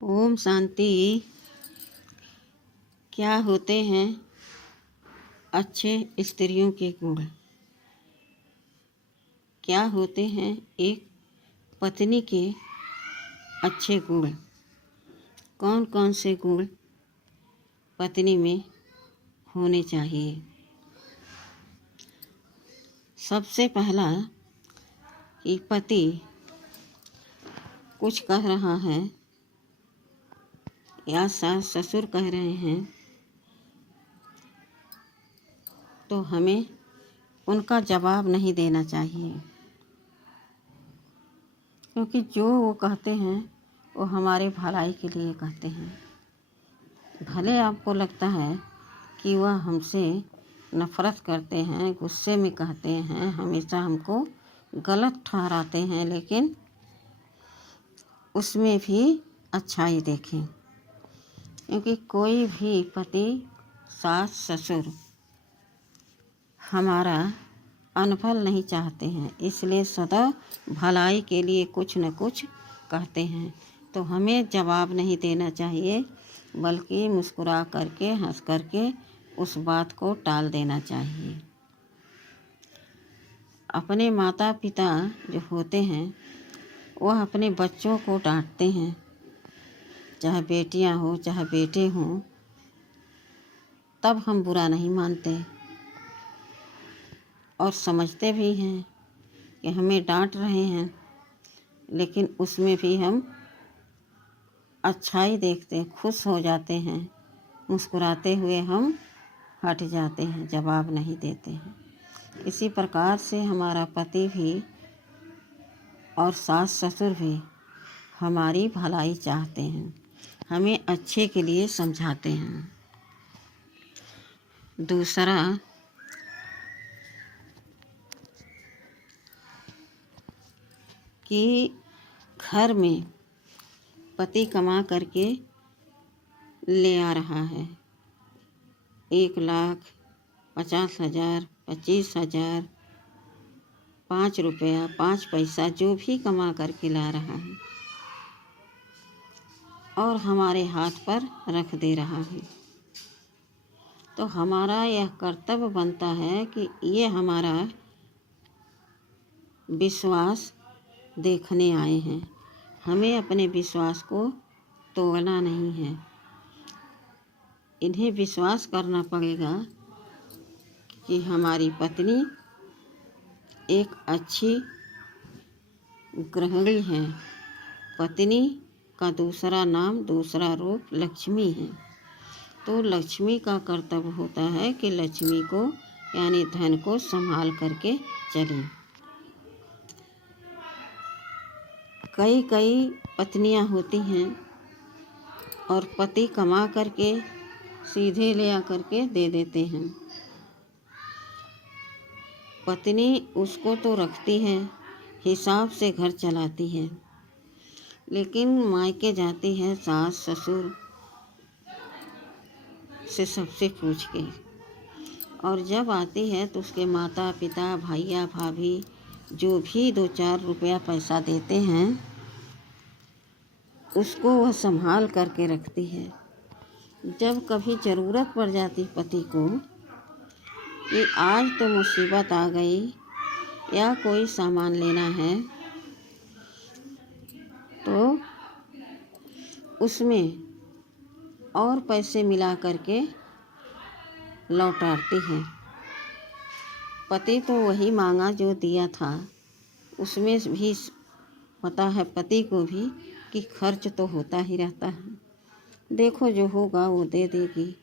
ओम शांति। क्या होते हैं अच्छे स्त्रियों के गुण? क्या होते हैं एक पत्नी के अच्छे गुण? कौन कौन से गुण पत्नी में होने चाहिए? सबसे पहला कि पति कुछ कह रहा है या सास ससुर कह रहे हैं तो हमें उनका जवाब नहीं देना चाहिए, क्योंकि जो वो कहते हैं वो हमारे भलाई के लिए कहते हैं। भले आपको लगता है कि वह हमसे नफ़रत करते हैं, गुस्से में कहते हैं, हमेशा हमको गलत ठहराते हैं, लेकिन उसमें भी अच्छाई देखें, क्योंकि कोई भी पति सास ससुर हमारा अनफल नहीं चाहते हैं, इसलिए सदा भलाई के लिए कुछ न कुछ कहते हैं। तो हमें जवाब नहीं देना चाहिए, बल्कि मुस्कुरा करके हंस करके उस बात को टाल देना चाहिए। अपने माता पिता जो होते हैं वह अपने बच्चों को डांटते हैं, चाहे बेटियां हो चाहे बेटे हों, तब हम बुरा नहीं मानते और समझते भी हैं कि हमें डांट रहे हैं, लेकिन उसमें भी हम अच्छाई देखते, खुश हो जाते हैं, मुस्कुराते हुए हम हट जाते हैं, जवाब नहीं देते हैं। इसी प्रकार से हमारा पति भी और सास ससुर भी हमारी भलाई चाहते हैं, हमें अच्छे के लिए समझाते हैं। दूसरा कि घर में पति कमा करके ले आ रहा है 1,50,000, 25,000, 5 रुपया 5 पैसा जो भी कमा करके ला रहा है और हमारे हाथ पर रख दे रहा है, तो हमारा यह कर्तव्य बनता है कि ये हमारा विश्वास देखने आए हैं, हमें अपने विश्वास को तोड़ना नहीं है। इन्हें विश्वास करना पड़ेगा कि हमारी पत्नी एक अच्छी गृहिणी है। पत्नी का दूसरा नाम, दूसरा रूप लक्ष्मी है। तो लक्ष्मी का कर्तव्य होता है कि लक्ष्मी को यानी धन को संभाल करके चलें। कई पत्नियां होती हैं और पति कमा करके सीधे ले आकर के दे देते हैं। पत्नी उसको तो रखती है, हिसाब से घर चलाती है, लेकिन मायके जाती है सास ससुर से सबसे पूछ के, और जब आती है तो उसके माता पिता भैया भाभी जो भी 2-4 रुपया पैसा देते हैं उसको वह संभाल करके रखती है। जब कभी ज़रूरत पड़ जाती पति को कि आज तो मुसीबत आ गई या कोई सामान लेना है, तो उसमें और पैसे मिला करके लौटाती है। पति तो वही मांगा जो दिया था, उसमें भी पता है पति को भी कि खर्च तो होता ही रहता है, देखो जो होगा वो दे देगी,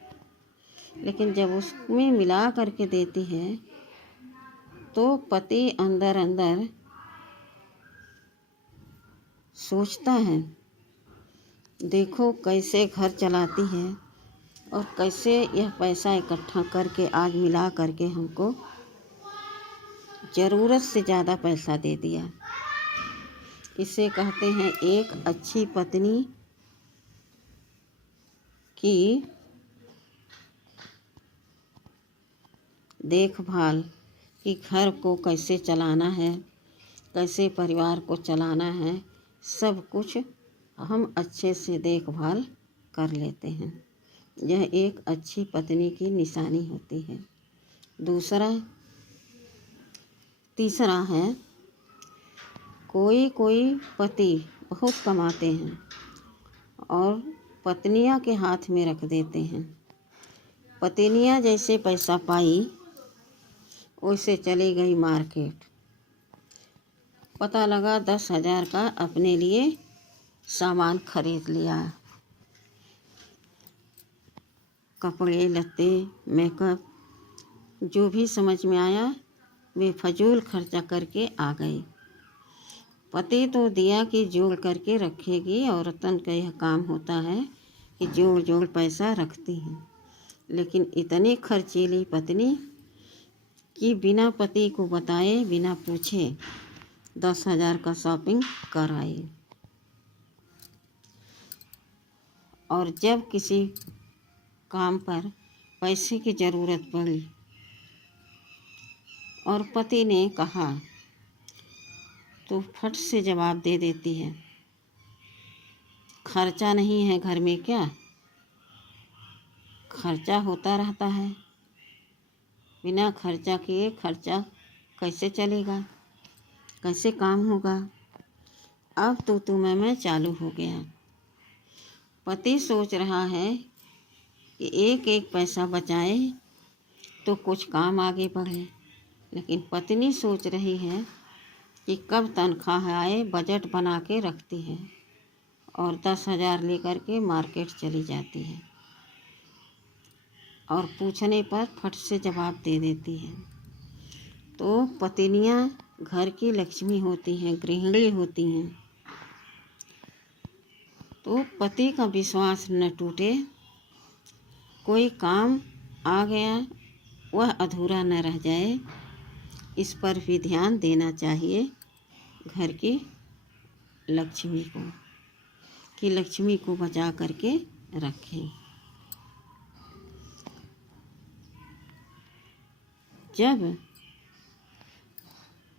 लेकिन जब उसमें मिला करके देती है तो पति अंदर अंदर सोचता है, देखो कैसे घर चलाती है और कैसे यह पैसा इकट्ठा करके आज मिला करके हमको ज़रूरत से ज़्यादा पैसा दे दिया। इसे कहते हैं एक अच्छी पत्नी की देखभाल, कि घर को कैसे चलाना है, कैसे परिवार को चलाना है, सब कुछ हम अच्छे से देखभाल कर लेते हैं। यह एक अच्छी पत्नी की निशानी होती है। तीसरा है, कोई कोई पति बहुत कमाते हैं और पत्नियां के हाथ में रख देते हैं। पत्नियां जैसे पैसा पाई वैसे चली गई मार्केट। पता लगा 10,000 का अपने लिए सामान खरीद लिया। कपड़े लत्ते मेकअप जो भी समझ में आया वे फजूल खर्चा करके आ गई। पति तो दिया कि जोड़ करके रखेगी, औरतन का यह काम होता है कि जोड़ जोड़ पैसा रखती हैं। लेकिन इतनी खर्चीली पत्नी कि बिना पति को बताए बिना पूछे 10,000 का शॉपिंग कर आई। और जब किसी काम पर पैसे की ज़रूरत पड़ी और पति ने कहा तो फट से जवाब दे देती है, खर्चा नहीं है घर में क्या? खर्चा होता रहता है। बिना खर्चा किए खर्चा कैसे चलेगा, कैसे काम होगा? अब तू मैं चालू हो गया। पति सोच रहा है कि एक एक पैसा बचाए तो कुछ काम आगे बढ़े, लेकिन पत्नी सोच रही है कि कब तनख्वाह आए बजट बना के रखती है और 10,000 लेकर के मार्केट चली जाती है और पूछने पर फट से जवाब दे देती है। तो पत्नियां घर की लक्ष्मी होती हैं, गृहिणी होती हैं। तो पति का विश्वास न टूटे, कोई काम आ गया वह अधूरा न रह जाए, इस पर भी ध्यान देना चाहिए घर की लक्ष्मी को, कि लक्ष्मी को बचा करके रखें। जब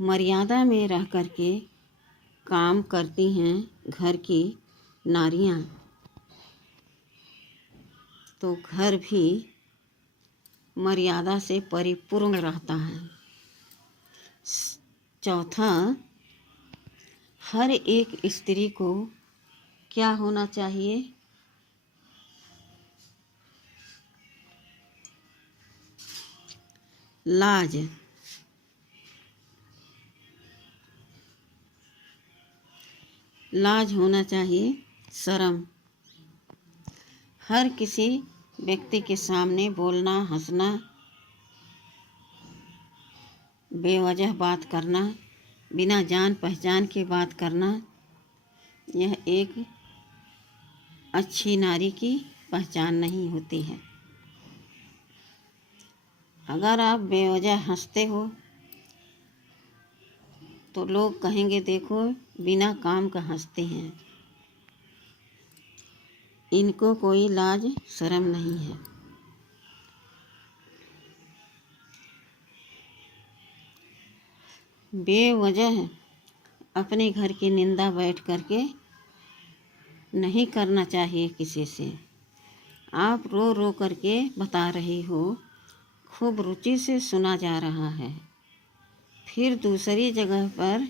मर्यादा में रह करके काम करती हैं घर की नारियां, तो घर भी मर्यादा से परिपूर्ण रहता है। चौथा, हर एक स्त्री को क्या होना चाहिए? लाज। लाज होना चाहिए, शर्म। हर किसी व्यक्ति के सामने बोलना, हंसना, बेवजह बात करना, बिना जान पहचान के बात करना, यह एक अच्छी नारी की पहचान नहीं होती है। अगर आप बेवजह हंसते हो तो लोग कहेंगे देखो बिना काम का हंसते हैं, इनको कोई लाज शर्म नहीं है। बेवजह अपने घर की निंदा बैठ करके नहीं करना चाहिए किसी से। आप रो रो करके बता रही हो, खूब रुचि से सुना जा रहा है, फिर दूसरी जगह पर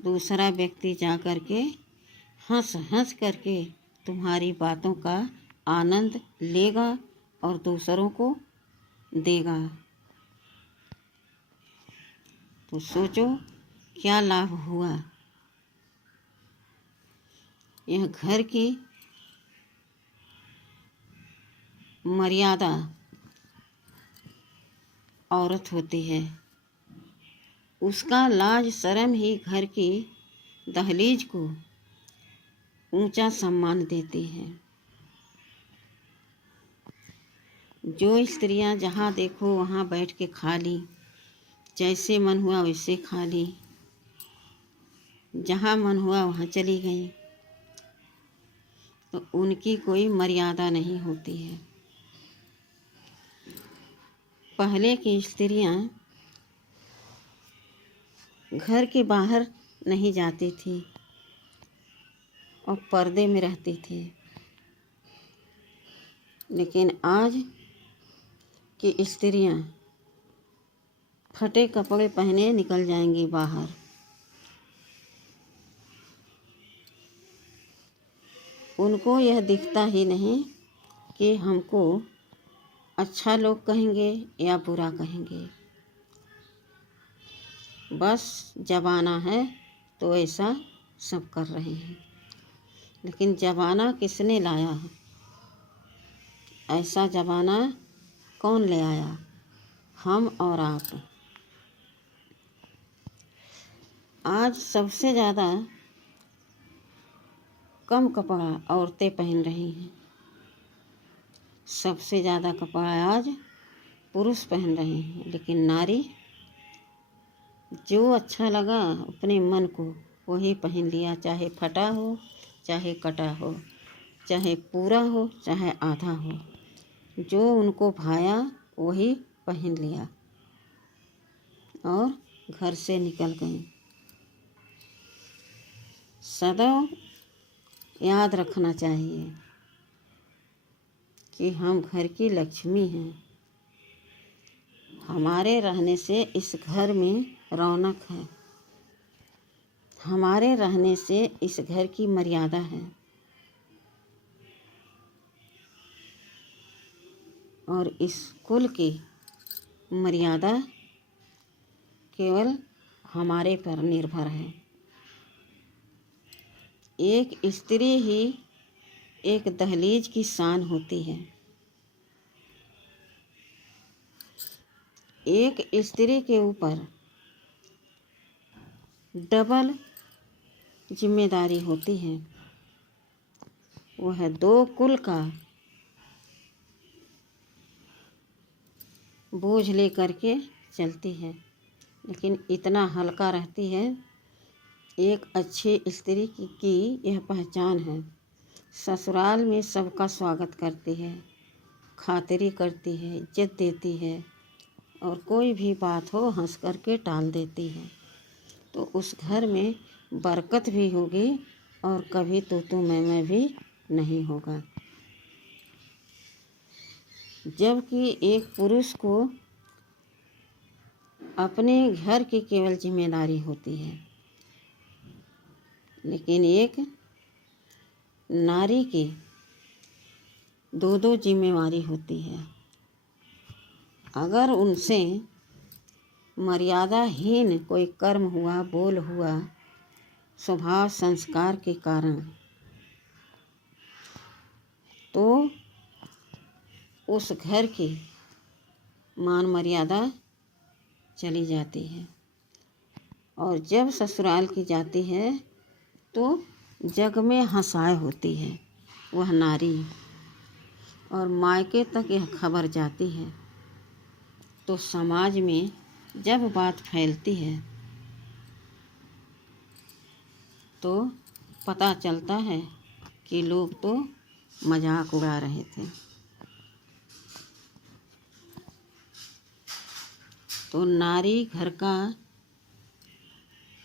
दूसरा व्यक्ति जा कर के हंस हंस करके तुम्हारी बातों का आनंद लेगा और दूसरों को देगा, तो सोचो क्या लाभ हुआ। यह घर की मर्यादा औरत होती है, उसका लाज शर्म ही घर की दहलीज को ऊंचा सम्मान देती है। जो स्त्रियां जहाँ देखो वहाँ बैठ के खा ली, जैसे मन हुआ वैसे खा ली, जहाँ मन हुआ वहाँ चली गई, तो उनकी कोई मर्यादा नहीं होती है। पहले की स्त्रियां घर के बाहर नहीं जाती थी और पर्दे में रहती थी। लेकिन आज की स्त्रियां फटे कपड़े पहने निकल जाएंगी बाहर। उनको यह दिखता ही नहीं कि हमको अच्छा लोग कहेंगे या बुरा कहेंगे। बस ज़माना है तो ऐसा सब कर रहे हैं। लेकिन ज़माना किसने लाया है? ऐसा ज़माना कौन ले आया? हम और आप। आज सबसे ज़्यादा कम कपड़ा औरतें पहन रही हैं। सबसे ज़्यादा कपड़ा आज पुरुष पहन रहे हैं। लेकिन नारी जो अच्छा लगा अपने मन को वही पहन लिया, चाहे फटा हो, चाहे कटा हो, चाहे पूरा हो, चाहे आधा हो। जो उनको भाया वही पहन लिया और घर से निकल गई। सदा याद रखना चाहिए कि हम घर की लक्ष्मी हैं। हमारे रहने से इस घर में रौनक है। हमारे रहने से इस घर की मर्यादा है। और इस कुल की मर्यादा केवल हमारे पर निर्भर है। एक स्त्री ही एक दहलीज की शान होती है। एक स्त्री के ऊपर डबल जिम्मेदारी होती है। वह दो कुल का बोझ लेकर के चलती है। लेकिन इतना हल्का रहती है। एक अच्छी स्त्री की यह पहचान है। ससुराल में सबका स्वागत करती है, खातिरी करती है, इज्जत देती है और कोई भी बात हो हंस करके टाल देती है। तो उस घर में बरकत भी होगी और कभी तू मैं भी नहीं होगा। जबकि एक पुरुष को अपने घर की केवल जिम्मेदारी होती है, लेकिन एक नारी की दो दो जिम्मेवारी होती है। अगर उनसे मर्यादाहीन कोई कर्म हुआ, बोल हुआ, स्वभाव संस्कार के कारण, तो उस घर की मान मर्यादा चली जाती है। और जब ससुराल की जाती है तो जग में हंसाए होती है वह नारी। और मायके तक यह खबर जाती है तो समाज में जब बात फैलती है तो पता चलता है कि लोग तो मजाक उड़ा रहे थे। तो नारी घर का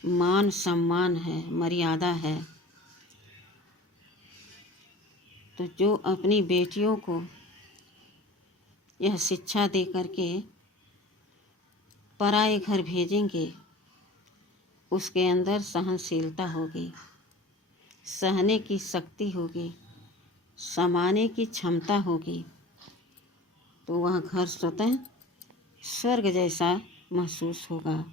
मान सम्मान है, मर्यादा है। तो जो अपनी बेटियों को यह शिक्षा दे करके पराए घर भेजेंगे, उसके अंदर सहनशीलता होगी, सहने की शक्ति होगी, समाने की क्षमता होगी, तो वह घर स्वतः स्वर्ग जैसा महसूस होगा।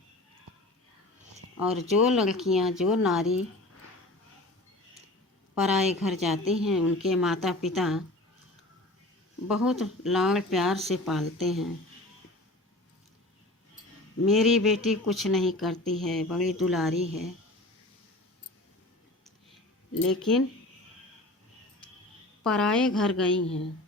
और जो लड़कियां, जो नारी पराए घर जाती हैं, उनके माता पिता बहुत लाड़ प्यार से पालते हैं। मेरी बेटी कुछ नहीं करती है, बड़ी दुलारी है। लेकिन पराए घर गई हैं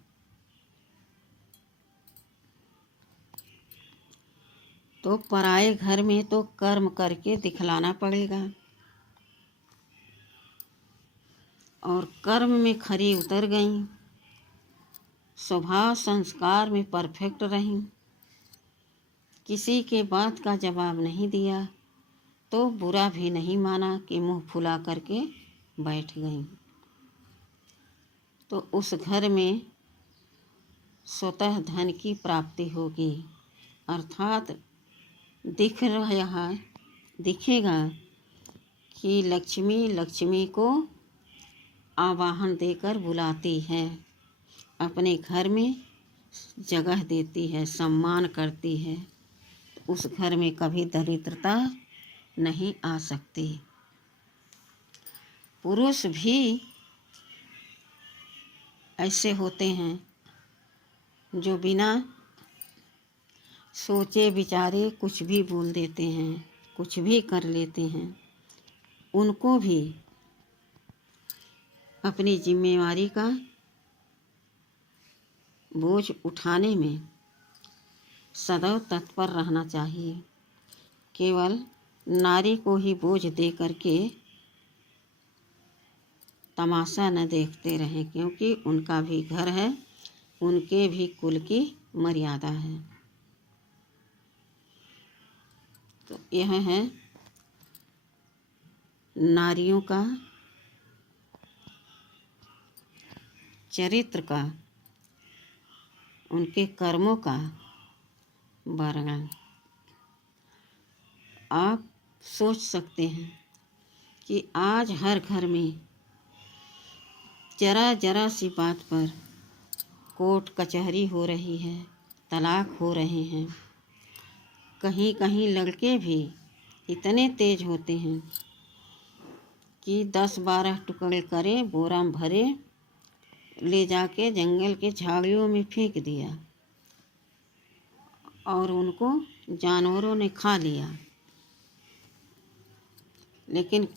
तो पराए घर में तो कर्म करके दिखलाना पड़ेगा। और कर्म में खरी उतर गईं, स्वभाव संस्कार में परफेक्ट रहीं, किसी के बात का जवाब नहीं दिया तो बुरा भी नहीं माना कि मुंह फुला करके बैठ गईं। तो उस घर में स्वतः धन की प्राप्ति होगी। अर्थात दिखेगा कि लक्ष्मी लक्ष्मी को आवाहन देकर बुलाती है, अपने घर में जगह देती है, सम्मान करती है। तो उस घर में कभी दरिद्रता नहीं आ सकती। पुरुष भी ऐसे होते हैं जो बिना सोचे विचारे कुछ भी बोल देते हैं, कुछ भी कर लेते हैं। उनको भी अपनी जिम्मेवारी का बोझ उठाने में सदैव तत्पर रहना चाहिए। केवल नारी को ही बोझ दे करके तमाशा न देखते रहें, क्योंकि उनका भी घर है, उनके भी कुल की मर्यादा है। तो यह है नारियों का चरित्र का, उनके कर्मों का वर्णन। आप सोच सकते हैं कि आज हर घर में जरा जरा सी बात पर कोर्ट कचहरी हो रही है, तलाक हो रहे हैं। कहीं कहीं लड़के भी इतने तेज होते हैं कि 10-12 टुकड़े करे, बोरा में भरे, ले जाके जंगल के झाड़ियों में फेंक दिया और उनको जानवरों ने खा लिया। लेकिन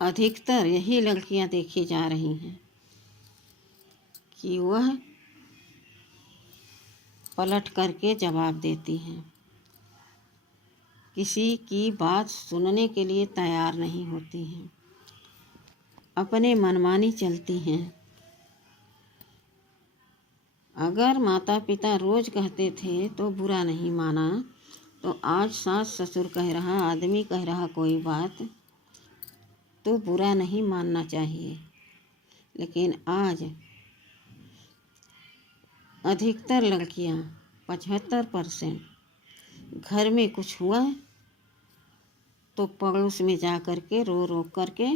अधिकतर यही लड़कियां देखी जा रही हैं कि वह पलट करके जवाब देती हैं, किसी की बात सुनने के लिए तैयार नहीं होती हैं, अपने मनमानी चलती हैं। अगर माता पिता रोज कहते थे तो बुरा नहीं माना, तो आज सास ससुर कह रहा, आदमी कह रहा कोई बात, तो बुरा नहीं मानना चाहिए। लेकिन आज अधिकतर लड़कियां 75% घर में कुछ हुआ तो पड़ोस में जा कर के रो रो करके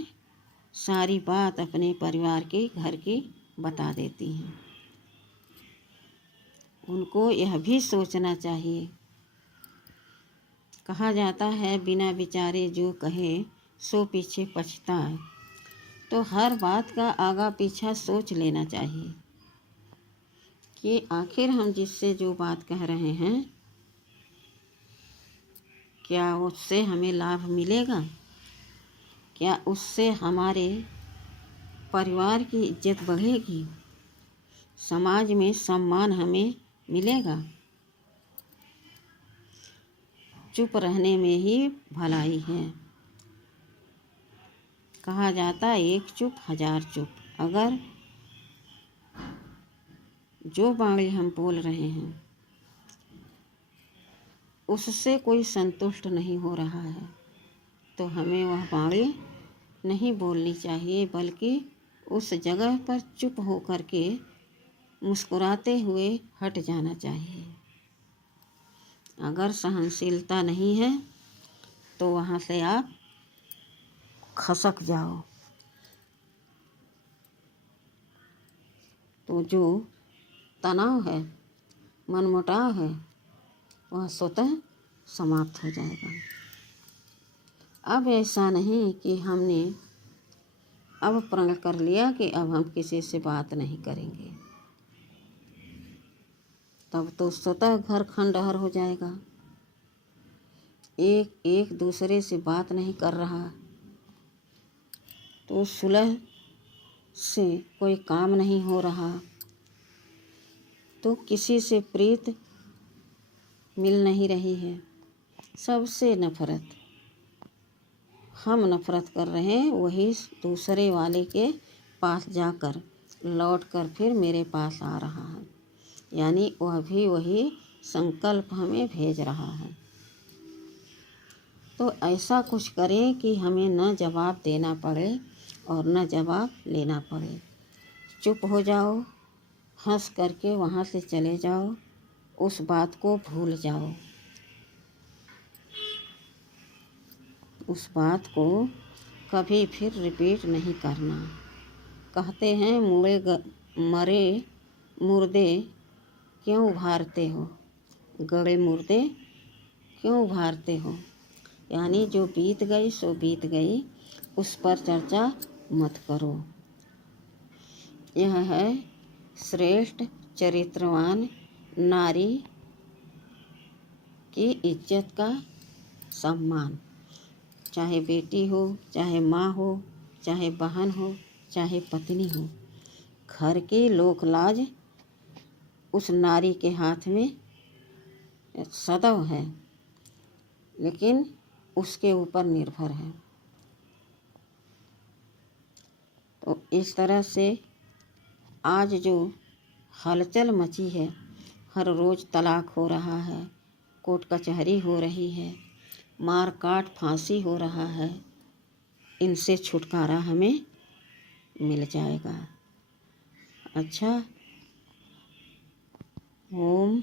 सारी बात अपने परिवार की, घर की बता देती हैं। उनको यह भी सोचना चाहिए, कहा जाता है बिना विचारे जो कहे सो पीछे पछताए। तो हर बात का आगा पीछा सोच लेना चाहिए कि आखिर हम जिससे जो बात कह रहे हैं, क्या उससे हमें लाभ मिलेगा? क्या उससे हमारे परिवार की इज्जत बढ़ेगी? समाज में सम्मान हमें मिलेगा? चुप रहने में ही भलाई है। कहा जाता एक चुप हजार चुप। अगर जो बाणी हम बोल रहे हैं उससे कोई संतुष्ट नहीं हो रहा है, तो हमें वह बाणी नहीं बोलनी चाहिए, बल्कि उस जगह पर चुप हो कर के मुस्कुराते हुए हट जाना चाहिए। अगर सहनशीलता नहीं है तो वहाँ से आप खसक जाओ। तो जो तनाव है, मनमुटाव है, वह स्वतः समाप्त हो जाएगा। अब ऐसा नहीं कि हमने अब प्रण कर लिया कि अब हम किसी से बात नहीं करेंगे, तब तो स्वतः घर खंडहर हो जाएगा। एक दूसरे से बात नहीं कर रहा तो सुलह से कोई काम नहीं हो रहा, तो किसी से प्रीत मिल नहीं रही है, सबसे नफरत। हम नफरत कर रहे हैं, वही दूसरे वाले के पास जाकर लौट कर फिर मेरे पास आ रहा है, यानी वह भी वही संकल्प हमें भेज रहा है। तो ऐसा कुछ करें कि हमें न जवाब देना पड़े और न जवाब लेना पड़े। चुप हो जाओ, हंस करके वहाँ से चले जाओ, उस बात को भूल जाओ, उस बात को कभी फिर रिपीट नहीं करना। कहते हैं मरे मुर्दे क्यों उभारते हो, गड़े मुर्दे क्यों उभारते हो। यानी जो बीत गई सो बीत गई, उस पर चर्चा मत करो। यह है श्रेष्ठ चरित्रवान नारी की इज्जत का सम्मान। चाहे बेटी हो, चाहे माँ हो, चाहे बहन हो, चाहे पत्नी हो, घर की लोक लाज उस नारी के हाथ में सदैव है, लेकिन उसके ऊपर निर्भर है। तो इस तरह से आज जो हलचल मची है, हर रोज़ तलाक हो रहा है, कोर्ट कचहरी हो रही है, मार काट फांसी हो रहा है, इनसे छुटकारा हमें मिल जाएगा। अच्छा, ओम